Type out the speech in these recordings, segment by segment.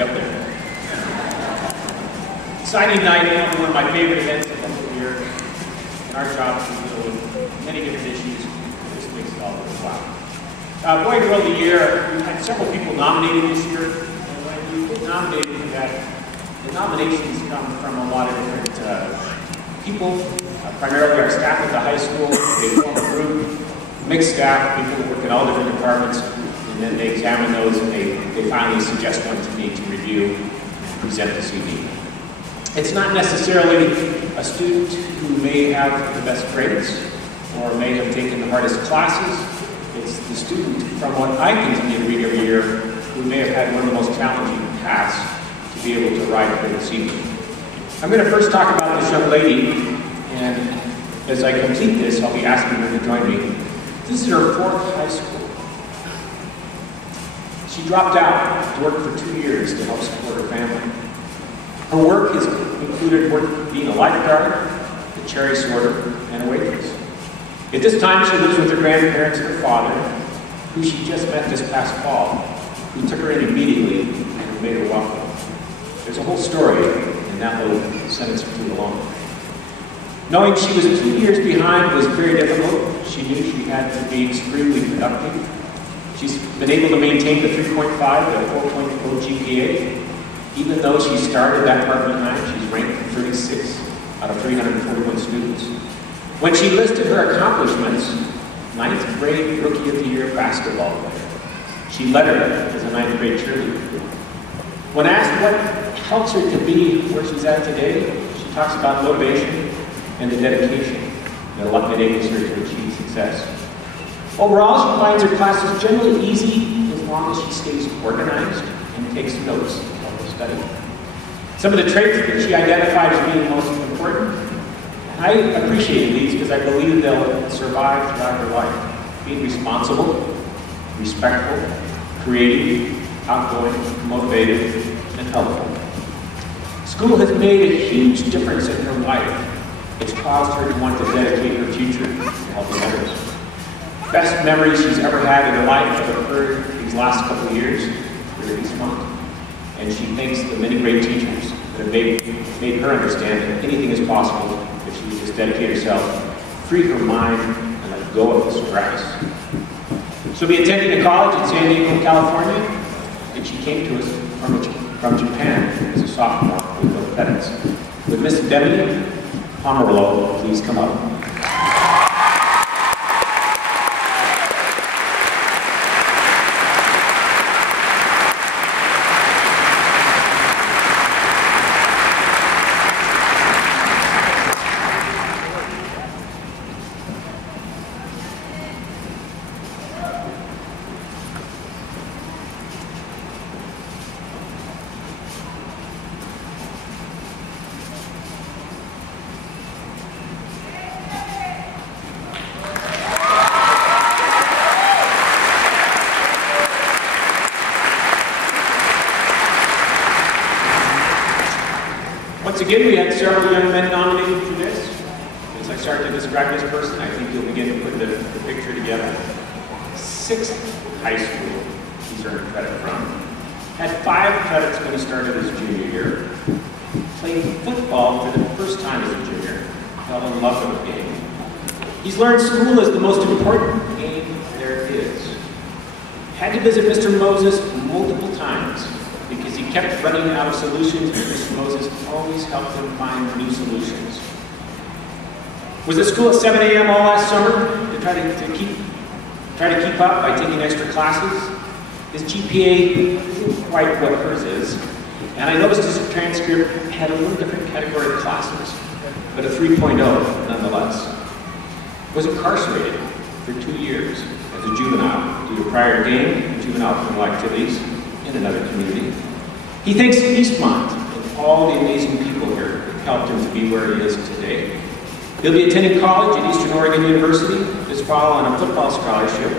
you up there. Signing night is one of my favorite events of the year. And our job is to deal with many different issues. This makes it all worthwhile. Boy Girl of the Year, we've had several people nominated this year. And when we get nominated for that, the nominations come from a lot of different people, primarily our staff at the high school. They form a group, mixed staff, people who work in all different departments, and then they examine those and they finally suggest one to me to review and present this evening. It's not necessarily a student who may have the best grades or may have taken the hardest classes. It's the student, from what I continue to read every year, who may have had one of the most challenging paths to be able to ride here this evening. I'm going to first talk about this young lady, and as I complete this, I'll be asking her to join me. This is her 4th high school. She dropped out to work for 2 years to help support her family. Her work has included being a lifeguard, a cherry sorter, and a waitress. At this time, she lives with her grandparents and her father, who she just met this past fall, who took her in immediately and made her welcome. There's a whole story in that little sentence or two alone. Knowing she was 2 years behind was very difficult. She knew she had to be extremely productive. She's been able to maintain the 3.5 to 4.0 GPA. Even though she started that part behind, she's ranked 36 out of 341 students. When she listed her accomplishments, 9th grade Rookie of the Year basketball player. She led her as a 9th grade cheerleader. When asked what helps her to be where she's at today, she talks about motivation and the dedication that enables her to achieve success. Overall, she finds her classes generally easy as long as she stays organized and takes notes while her study. Some of the traits that she identified as being most important, and I appreciate these because I believe they'll survive throughout her life. Being responsible, respectful, creative, outgoing, motivated, and helpful. School has made a huge difference in her life. It's caused her to want to dedicate her future to helping others. Best memories she's ever had in her life have occurred these last couple of years, this month. And she thanks the many great teachers that have made her understand that anything is possible if she would just dedicate herself, free her mind, and let go of the stress. She'll be attending a college in San Diego, California, and she came to us from Japan as a sophomore with no credits. With Miss Demi Pomerolo, please come up. Once again, we had several young men nominated for this. As I start to describe this person, I think you'll begin to put the picture together. 6th high school he's earned credit from. Had 5 credits when he started his junior year. Played football for the first time as a junior. Fell in love with the game. He's learned school is the most important game there is. Had to visit Mr. Moses multiple times because he kept running out of solutions, and Mr. Moses always helped him find new solutions. Was at school at 7 a.m. all last summer to try to keep up by taking extra classes. His GPA isn't quite what hers is, and I noticed his transcript had a little different category of classes, but a 3.0 nonetheless. Was incarcerated for 2 years as a juvenile due to prior gang and juvenile criminal activities in another community. He thanks Eastmont and all the amazing people here that helped him to be where he is today. He'll be attending college at Eastern Oregon University this fall on a football scholarship.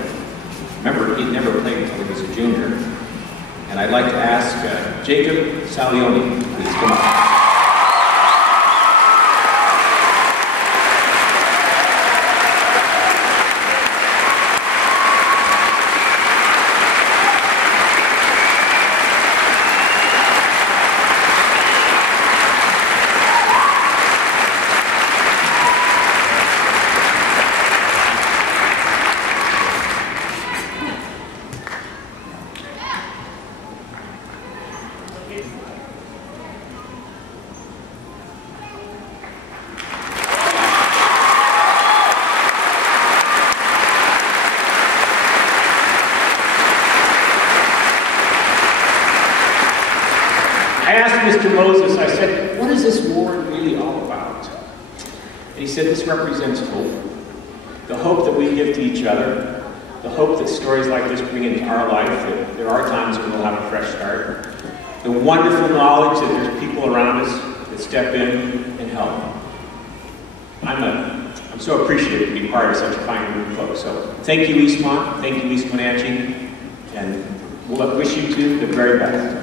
Remember, he never played until he was a junior. And I'd like to ask Jacob Salioni, please come up. I asked Mr. Moses, I said, what is this war really all about? And he said, this represents hope. The hope that we give to each other, the hope that stories like this bring into our life, that there are times when we'll have a fresh start, the wonderful knowledge that there's people around us that step in and help. I'm so appreciative to be part of such a fine group of folks. So thank you, Eastmont. Thank you, East Wenatchee. And we'll wish you two the very best.